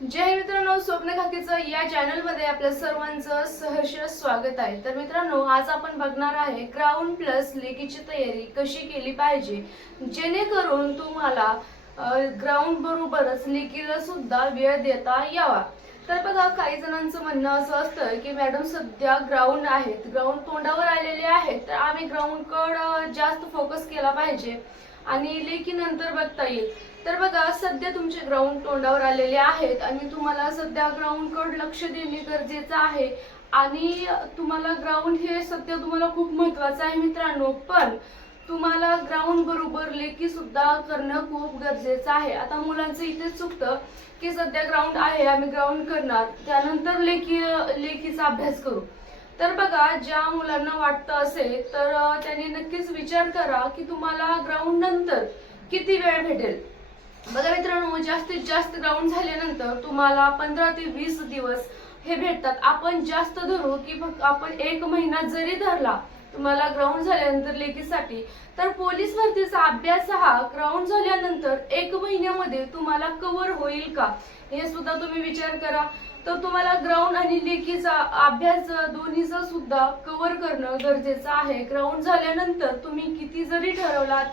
जय मित्रांनो, स्वप्न खाकीचं या चॅनल मध्ये आपल्या सर्वांचं सहर्ष स्वागत आहे। तर मित्रांनो, आज आपण बघणार आहे ग्राउंड प्लस लेखीची तयारी कशी केली पाहिजे, जेणेकरून तुम्हाला ग्राउंड बरोबरच लेखीला सुद्धा वेळ देता यावा। तर बघा, काही जणांचं म्हणणं असं असतं की मॅडम सध्या ग्राउंड आहेत, ग्राउंड तोंडावर आलेले आहेत, तर आम्ही ग्राउंडकडे जास्त फोकस केला पाहिजे आणि लेखी नंतर बघता येईल। तर बघा, सध्या तुमचे ग्राउंड तोंडावर आलेले आहेत आणि तुम्हाला सध्या ग्राउंडकडे लक्ष देणे गरजेचं आहे आणि तुम्हाला ग्राउंड हे सध्या तुम्हाला खूप महत्त्वाचं आहे मित्रांनो। पण तुम्हाला ग्राउंड बरोबर लेखी सुद्धा करणं खूप गरजेचं आहे। आता मुलांचं इथे चुकतं की सध्या ग्राउंड आहे, आम्ही ग्राउंड करणार, त्यानंतर लेखीचा अभ्यास करू। तर बघा, ज्या मुलांना वाटतं असेल तर त्यांनी नक्कीच विचार करा की तुम्हाला ग्राउंड नंतर किती वेळ भेटेल। बघा मित्रांनो, जास्तीत जास्त ग्राउंड झाल्यानंतर तुम्हाला 15 ते 20 दिवस हे भेटतात। आपण जास्त धरू की फक्त आपण 1 महिना जरी धरला तुम्हाला ग्राउंड झाल्यानंतर लेखीसाठी, तर पोलीस भरतीचा अभ्यास हा ग्राउंड झाल्यानंतर 1 महिन्यामध्ये तुम्हाला कव्हर होईल का, हे सुद्धा तुम्ही विचार करा। तर तुम्हाला ग्राउंड आणि लेखीचा अभ्यास दोन्हीचा सुद्धा कव्हर करणं गरजेचं आहे। ग्राउंड झाल्यानंतर तुम्ही किती जरी ठरवलात,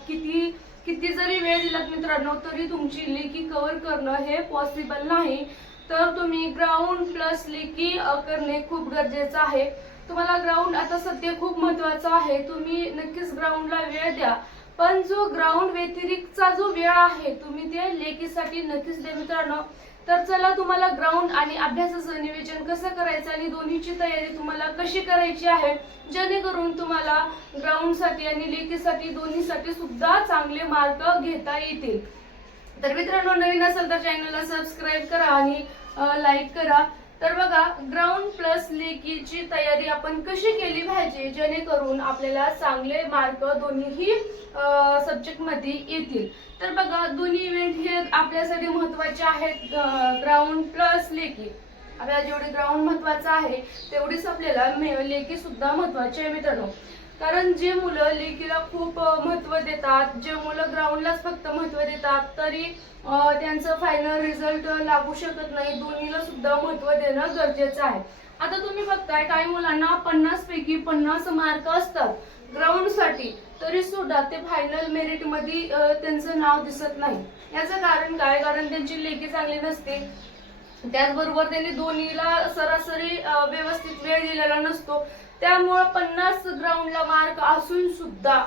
किती जरी वेळ दिलात मित्रांनो, तरी तुमची लेखी कव्हर करणं हे पॉसिबल नाही। तर तुम्ही ग्राउंड प्लस लेखी करणे खूप गरजेचं आहे। तुम्हाला ग्राउंड आता सध्या खूप महत्त्वाचं आहे, तुम्ही नक्कीच ग्राउंडला वेळ द्या, पण जो ग्राउंड व्यतिरिक्तचा जो वेळ आहे तुम्ही ते लेखीसाठी नक्कीच द्या मित्रांनो। तर चला, तुम्हाला ग्राउंड आणि अभ्यासाचं नियोजन कसं करायचं आणि दोन्हीची तयारी तुम्हाला कशी करायची आहे, जेणेकरून तुम्हाला ग्राउंडसाठी आणि लेखीसाठी दोन्हीसाठी सुद्धा चांगले मार्क घेता येतील। तर मित्रांनो, नवीन असेल तर चॅनलला सबस्क्राईब करा आणि लाईक करा। तर बघा, ग्राउंड प्लस लेखीची तयारी आपण कशी केली पाहिजे जेणेकरून आपल्याला चांगले मार्क दोन्हीही सब्जेक्ट मध्ये येतील। तर बघा, दोन्ही इव्हेंट हे आपल्यासाठी महत्त्वाचे आहेत, ग्राउंड प्लस लेखी। आपल्याला जेवढे ग्राउंड महत्त्वाचं आहे तेवढीच आपल्याला लेखी सुद्धा महत्त्वाची आहे मित्रांनो। कारण जे मुलं लेखीला खूप महत्त्व देतात, जे मुलं ग्राउंडलाच फक्त महत्त्व देतात, तरी त्यांचं फायनल रिझल्ट लागू शकत नाही। दोन्हीला सुद्धा महत्त्व देणं गरजेचं आहे। आता तुम्ही बघताय, काही मुलांना 50 पैकी 50 मार्क असतात ग्राउंडसाठी, तरी सुद्धा ते फायनल मेरिट मध्ये त्यांचं नाव दिसत नाही। याचं कारण काय? कारण त्यांची लेखी चांगली नसते, त्याचबरोबर त्यांनी दोन्हीला सरासरी व्यवस्थित वेळ दिलेला नसतो। त्यामुळे 50 ग्राउंडला मार्क असून सुद्धा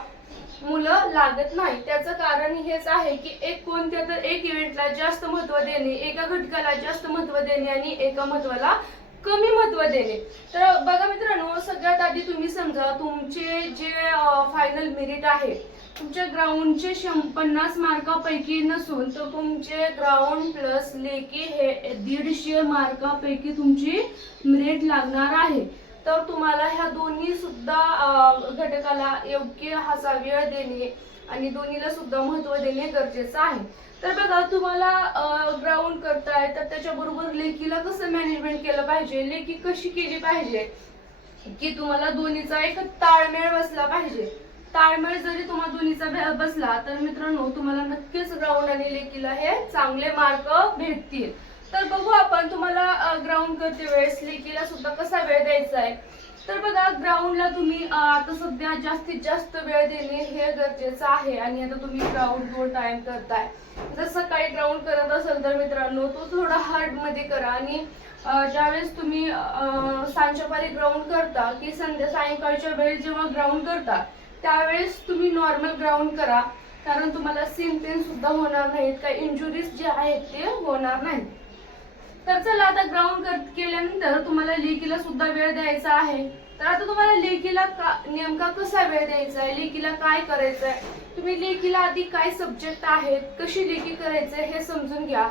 मुलं लागत नाही। त्याचं कारण हेच आहे की कोणत्या तर एक इव्हेंटला जास्त महत्त्व देणे, एका घटकाला जास्त महत्त्व देणे आणि एका महत्त्वाला कमी महत्त्व देणे। तर बघा मित्रांनो, सगळ्यात आधी तुम्ही समजा, तुमचे जे फायनल मेरिट आहे तुमच्या ग्राउंडचे 50 मार्कापैकी नसून तर तुमचे ग्राउंड प्लस लेखी हे 150 मार्कापैकी तुमची मेरिट लागणार आहे। तर तुम्हाला ह्या दोन्ही सुद्धा घटकाला योग्य असा वेळ देणे आणि दोन्हीला सुद्धा महत्त्व देणे गरजेचं आहे। तर बघा, तुम्हाला ग्राउंड करताय तर त्याच्याबरोबर लेखीला कसं मॅनेजमेंट केलं पाहिजे, लेखी कशी केली पाहिजे की तुम्हाला दोन्हीचा एक ताळमेळ बसला पाहिजे। ताळमेळ जरी तुम्हाला दोन्हीचा बसला तर मित्रांनो, तुम्हाला नक्कीच ग्राउंड आणि लेखीला हे चांगले मार्क भेटतील। तर बघू आपण, तुम्हाला ग्राउंड करते वेळेस लेखीला सुद्धा कसा वेळ द्यायचा आहे। तर बघा, ग्राउंडला तुम्ही आता सध्या जास्तीत जास्त वेळ देणे हे गरजेचं आहे। आणि आता तुम्ही ग्राउंड 2 टाइम करताय, जर सकाळी ग्राउंड करत असेल तर मित्रांनो तो थोडा हार्ड मध्ये करा आणि ज्यावेळेस तुम्ही सांजपारी ग्राउंड करता की सायंकाळच्या वेळेस जेव्हा ग्राउंड करता त्यावेळेस तुम्ही नॉर्मल ग्राउंड करा, कारण तुम्हाला सीन पेन सुद्धा होणार नाहीत, काही इंजुरीज जे आहेत ते होणार नाहीत। तर चला, आता ग्राउंड केल्यानंतर तुम्हाला लेखीला सुद्धा वेळ द्यायचा आहे। तर आता तुम्हाला लेखीला नेमका कसा वेळ द्यायचा आहे, लेखीला काय करायचं आहे, तुम्ही लेखीला आधी काय सब्जेक्ट आहेत, कशी लेखी करायचं हे समजून घ्या।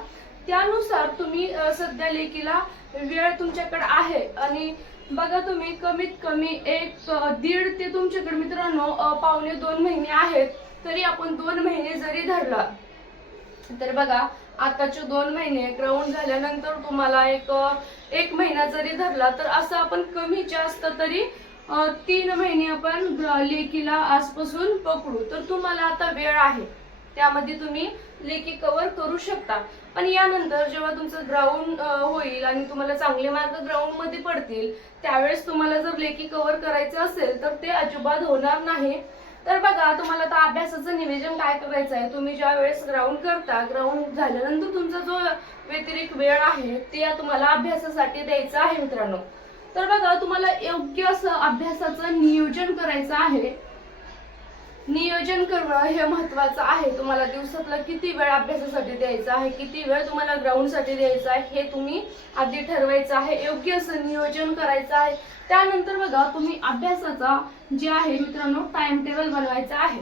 त्यानुसार तुम्ही सध्या लेखीला वेळ तुमच्याकडे आहे आणि बघा, तुम्ही कमीत कमी 1.5 ते तुमच्याकडे मित्रांनो पावणे 2 महिने आहेत, तरी आपण 2 महिने जरी धरला तर बघा, आताचे 2 महिने ग्राउंड झाल्यानंतर तुम्हाला एक महिना जरी धरला तर असं आपण कमी जास्त तरी 3 महिने आपण लेखीला आजपासून पकडू। तर तुम्हाला आता वेळ आहे, त्यामध्ये तुम्ही लेखी कव्हर करू शकता. पण यानंतर जेव्हा तुमचं ग्राउंड होईल आणि तुम्हाला चांगले मार्क ग्राउंड मध्ये पडतील, त्यावेळेस तुम्हाला जर लेखी कव्हर करायचं असेल तर ते अजिबात होणार नाही. तर बघा, तुम्हाला आता अभ्यासाचं नियोजन काय करायचं आहे. तुम्ही ज्या वेळेस ग्राउंड करता, ग्राउंड झाल्यानंतर तुमचा जो व्यतिरिक्त वेळ आहे ते तुम्हाला अभ्यासासाठी द्यायचा आहे मित्रांनो. तर बघा, तुम्हाला योग्य असं अभ्यासाचं नियोजन करायचं आहे. नियोजन करणं हे महत्वाचं आहे. तुम्हाला दिवसातला किती वेळ अभ्यासासाठी द्यायचा आहे, किती वेळ तुम्हाला ग्राउंड साठी द्यायचा आहे, हे तुम्ही आधी ठरवायचं आहे. योग्य असं नियोजन करायचं आहे. त्यानंतर बघा, तुम्ही अभ्यासाचा जे आहे मित्रांनो टाइम टेबल बनवायचा आहे.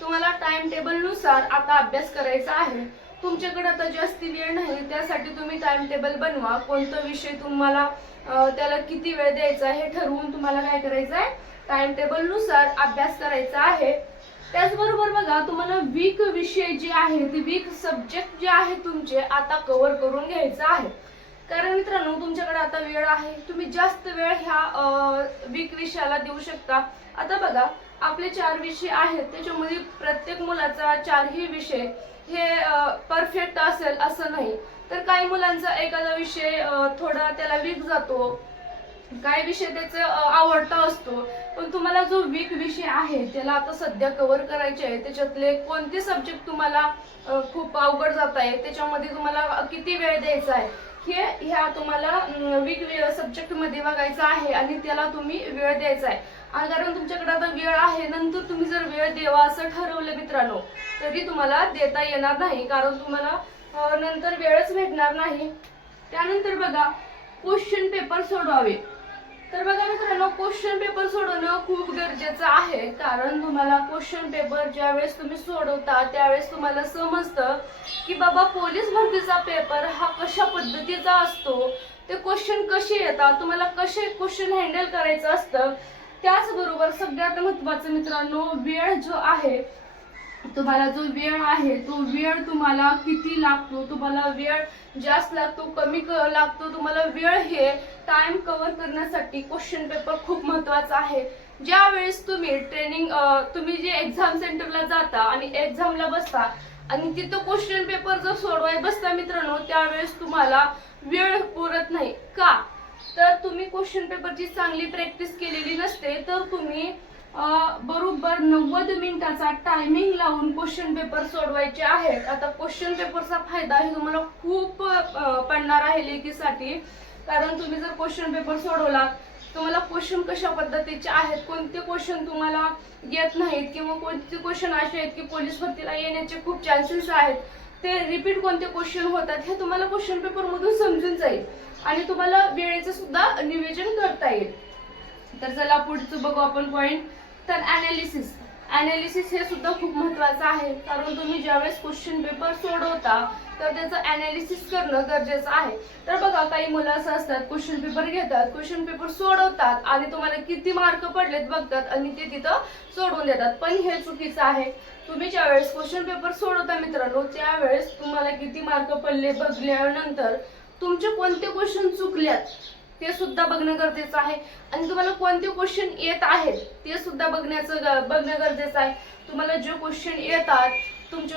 तुम्हाला टाइम टेबल नुसार आता अभ्यास करायचा आहे. तुमच्याकडे आता जास्ती वेळ नाही, त्यासाठी तुम्ही टाइम टेबल बनवा. कोणता विषय तुम्हाला त्याला किती वेळ द्यायचा हे ठरवून तुम्हाला काय करायचं आहे, टाइम टेबल नुसार अभ्यास करायचा आहे. त्याचबरोबर बघा, तुम्हाला वीक विषय जे आहे ते वीक सब्जेक्ट जे आहे तुमचे आता कव्हर करून घ्यायचं आहे. कारण मित्रांनो, तुमच्याकडे आता वेळ आहे, तुम्ही जास्त वेळ ह्या वीक विषयाला देऊ शकता. आता बघा, आपले 4 विषय आहेत, त्याच्यामध्ये प्रत्येक मुलाचा 4ही विषय हे परफेक्ट असेल असं नाही. तर काही मुलांचा एखादा विषय थोडा त्याला वीक जातो, काही विषय त्याचा आवडता असतो. पण तुम्हाला जो वीक विषय आहे त्याला आता सध्या कव्हर करायचे आहे. त्याच्यातले कोणते सब्जेक्ट तुम्हाला खूप अवघड जात आहे, त्याच्यामध्ये तुम्हाला किती वेळ द्यायचा आहे, हे ह्या तुम्हाला वीक सब्जेक्ट मध्ये बघायचं आहे आणि त्याला तुम्ही वेळ द्यायचा आहे. कारण तुमच्याकडे आता वेळ आहे, नंतर तुम्ही जर वेळ द्यावा असं ठरवलं मित्रांनो, तरी तुम्हाला देता येणार नाही, कारण तुम्हाला नंतर वेळच भेटणार नाही. त्यानंतर बघा, क्वेश्चन पेपर सोडवावे. तर बघा मित्रांनो, क्वेश्चन पेपर सोडवणं खूप गरजेचं आहे. कारण तुम्हाला क्वेश्चन पेपर ज्यावेळेस तुम्ही सोडवता त्यावेळेस तुम्हाला समजतं की बाबा, पोलीस भरतीचा पेपर हा कशा पद्धतीचा असतो, ते क्वेश्चन कसे येतात, तुम्हाला कसे क्वेश्चन हँडल करायचं असतं. त्याचबरोबर सगळ्यात महत्त्वाचं मित्रांनो, वेळ जो आहे, तुम्हाला जो वेळ आहे तो वेळ तुम्हाला किती लागतो, तुम्हाला वेळ जास्त लागतो, कमी लागतो, तुम्हाला वेळ हे टाइम कव्हर करण्यासाठी क्वेश्चन पेपर खूप महत्वाचा आहे. ज्या वेळेस तुम्ही तुम्ही जे एक्झाम सेंटरला जाता आणि एक्झामला बसता आणि तिथं क्वेश्चन पेपर जर सोडवायला बसता मित्रांनो, त्यावेळेस तुम्हाला वेळ पुरत नाही. का? तर तुम्ही क्वेश्चन पेपरची चांगली प्रॅक्टिस केलेली नसते. तर तुम्ही बरोबर 90 मिनिटाचा टायमिंग लावून क्वेश्चन पेपर सोडवायचे आहेत. आता क्वेश्चन पेपरचा फायदा हे तुम्हाला खूप पडणार आहे लेखीसाठी. कारण तुम्ही जर क्वेश्चन पेपर सोडवला, तुम्हाला क्वेश्चन कशा पद्धतीचे आहेत, कोणते क्वेश्चन तुम्हाला येत नाहीत किंवा कोणते क्वेश्चन असे आहेत की पोलीस भरतीला येण्याचे खूप चान्सेस आहेत, ते रिपीट कोणते क्वेश्चन होतात हे तुम्हाला क्वेश्चन पेपर मधून समजून जाईल आणि तुम्हाला वेळेचं सुद्धा नियोजन करता येईल. तर चला पुढचं बघू आपण पॉइंट. तर अनालिसिस हे सुद्धा खूप महत्वाचं आहे. कारण तुम्ही ज्यावेळेस क्वेश्चन पेपर सोडवता तर त्याचं अनालिसिस करणं गरजेचं आहे. तर बघा, काही मुलं असं असतात, क्वेश्चन पेपर घेतात, क्वेश्चन पेपर सोडवतात आणि तुम्हाला किती मार्क पडलेत बघतात आणि ते तिथं सोडून देतात. पण हे चुकीचं आहे. तुम्ही ज्यावेळेस क्वेश्चन पेपर सोडवता मित्रांनो, त्यावेळेस तुम्हाला किती मार्क पडले बघल्यानंतर तुमचे कोणते क्वेश्चन चुकल्यात ते सुद्धा बघणं गरजेचं आहे आणि तुम्हाला कोणते क्वेश्चन येत आहेत ते सुद्धा बघणं गरजेचं आहे. तुम्हाला जे क्वेश्चन येतात तुमचे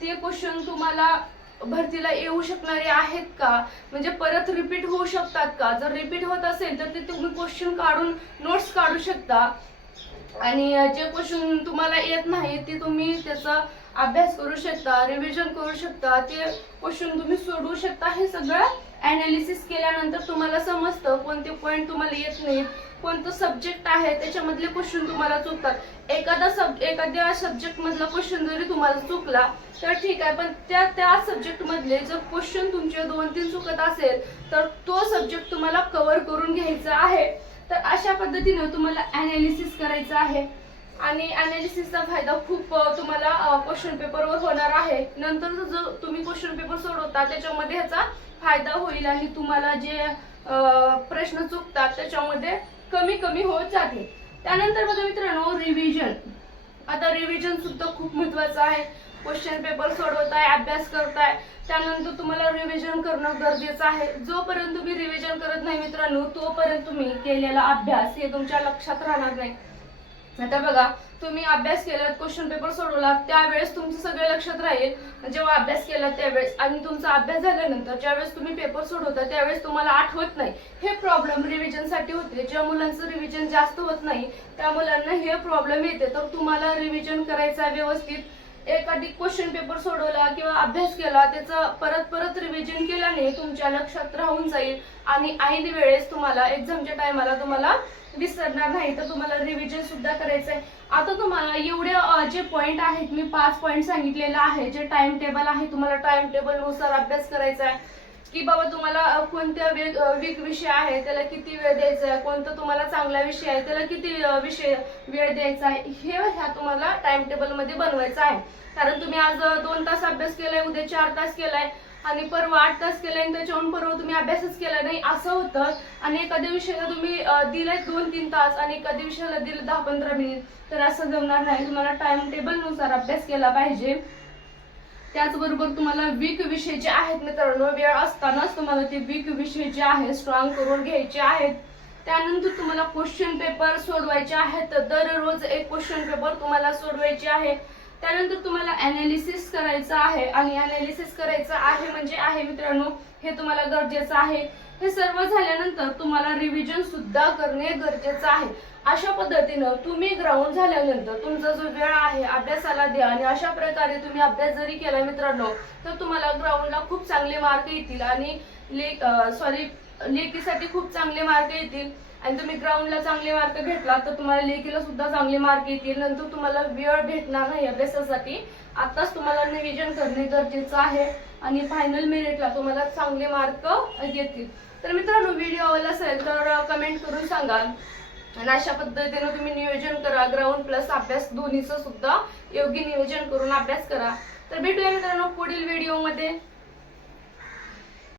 ते क्वेश्चन तुम्हाला भरतीला येऊ शकणारे आहेत का, म्हणजे परत रिपीट होऊ शकतात का. जर रिपीट होत असेल तर ते तुम्ही क्वेश्चन काढून नोट्स काढू शकता आणि जे क्वेश्चन तुम्हाला येत नाही ते तुम्ही त्याचा अभ्यास करू शकता, रिव्हिजन करू शकता, ते क्वेश्चन तुम्ही सोडवू शकता. हे सगळं अनालिसिस केल्यानंतर तुम्हाला समजतं कोणते पॉइंट तुम्हाला येत नाहीत, कोणतं सब्जेक्ट आहे त्याच्यामधले क्वेश्चन तुम्हाला चुकतात. एखाद्या सब्जेक्ट मधला क्वेश्चन जरी तुम्हाला चुकला तर ठीक आहे, पण त्या सब्जेक्ट मधले जर क्वेश्चन तुमचे 2-3 चुकत असेल तर तो सब्जेक्ट तुम्हाला कव्हर करून घ्यायचा आहे. तर अशा पद्धतीने तुम्हाला अनालिसिस करायचं आहे आणि अनालिसिसचा फायदा खूप तुम्हाला क्वेश्चन पेपरवर होणार आहे. नंतर जर तुम्ही क्वेश्चन पेपर सोडवता त्याच्यामध्ये ह्याचा फायदा होईल आणि तुम्हाला जे प्रश्न चुकतात त्याच्यामध्ये कमी होत जातील. त्यानंतर बघा मित्रांनो, रिव्हिजन. आता रिव्हिजन सुद्धा खूप महत्वाचं आहे. क्वेश्चन पेपर सोडवताय, अभ्यास करताय, त्यानंतर तुम्हाला रिव्हिजन करणं गरजेचं आहे. जोपर्यंत तुम्ही रिव्हिजन करत नाही मित्रांनो, तोपर्यंत तुम्ही केलेला अभ्यास हे तुमच्या लक्षात राहणार नाही. आता बघा, तुम्ही अभ्यास केला, क्वेश्चन पेपर सोडवला, त्यावेळेस तुमचं सगळं लक्षात राहील जेव्हा अभ्यास केला त्यावेळेस, आणि तुमचा अभ्यास झाल्यानंतर ज्यावेळेस तुम्ही पेपर सोडवता त्यावेळेस तुम्हाला आठवत नाही. हे प्रॉब्लेम रिव्हिजन साठी होते. ज्या मुलांचं रिव्हिजन जास्त होत नाही त्या मुलांना हे प्रॉब्लेम येते. तर तुम्हाला रिव्हिजन करायचा व्यवस्थित. एखादी क्वेश्चन पेपर सोडवला किंवा अभ्यास केला, त्याचं परत परत रिव्हिजन केल्याने तुमच्या लक्षात राहून जाईल आणि ऐन वेळेस तुम्हाला एक्झामच्या टायमाला तुम्हाला विसरणार नाही. तर तुम्हाला रिव्हिजन सुद्धा करायचंय. आता तुम्हाला एवढे जे पॉइंट आहेत, मी 5 पॉइंट सांगितलेले आहे. जे टाइम टेबल आहे, तुम्हाला टाइम टेबल नुसार अभ्यास करायचा आहे की बाबा तुम्हाला कोणत्या वीक विषय आहे त्याला किती वेळ द्यायचा आहे, कोणता तुम्हाला चांगला विषय आहे त्याला किती वेळ द्यायचा आहे, ह्या तुम्हाला टाइम टेबल मध्ये बनवायचं आहे. कारण तुम्ही आज 2 तास अभ्यास केलाय, उद्या 4 तास केलाय आणि परवा 8 तास केलाय आणि त्याच्याहून परवा तुम्ही अभ्यासच केला नाही असं होतं. आणि एखाद्या विषयाला तुम्ही दिलाय 2-3 तास आणि एखाद्या विषयाला दिलं 10-15 मिनिट, तर असं जमणार नाही. तुम्हाला टाइम टेबल नुसार अभ्यास केला पाहिजे. त्याचबरोबर तुम्हाला वीक विषय जे आहेत मित्रांनो, वेळ असतानाच तुम्हाला ते वीक विषय जे आहे स्ट्रॉंग करून घ्यायचे आहेत. त्यानंतर तुम्हाला क्वेश्चन पेपर सोडवायचे आहेत. दररोज एक क्वेश्चन पेपर तुम्हाला सोडवायचे आहे. त्यानंतर तुम्हाला अनालिसिस करायचं आहे. आणि अनालिसिस करायचं आहे म्हणजे आहे मित्रांनो, हे तुम्हाला गरजेचं आहे. हे सर्व झाल्यानंतर तुम्हाला रिव्हिजन सुद्धा करणे गरजेचं आहे. अशा पद्धतीनं तुम्ही ग्राउंड झाल्यानंतर तुमचा जो वेळ आहे अभ्यासाला द्या. आणि अशा प्रकारे तुम्ही अभ्यास जरी केला मित्रांनो, तर तुम्हाला ग्राउंडला खूप चांगले मार्क येतील आणि लेखीसाठी खूप चांगले मार्क येतील. आणि तुम्ही ग्राउंडला चांगले मार्क भेटला तर तुम्हाला लेखीला सुद्धा चांगले मार्क येतील. नंतर तुम्हाला वेळ भेटणार नाही अभ्यासासाठी. आताच तुम्हाला रिव्हिजन करणे गरजेचं आहे आणि फायनल मेरिटला तुम्हाला चांगले मार्क येतील. तर मित्रांनो, व्हिडिओ आवडला असेल तर कमेंट करून सांगा. आणि अशा पद्धतीने तुम्ही नियोजन करा. ग्राउंड प्लस अभ्यास दोन्हीचं सुद्धा योग्य नियोजन करून अभ्यास करा. तर भेटूया मित्रांनो पुढील व्हिडिओमध्ये.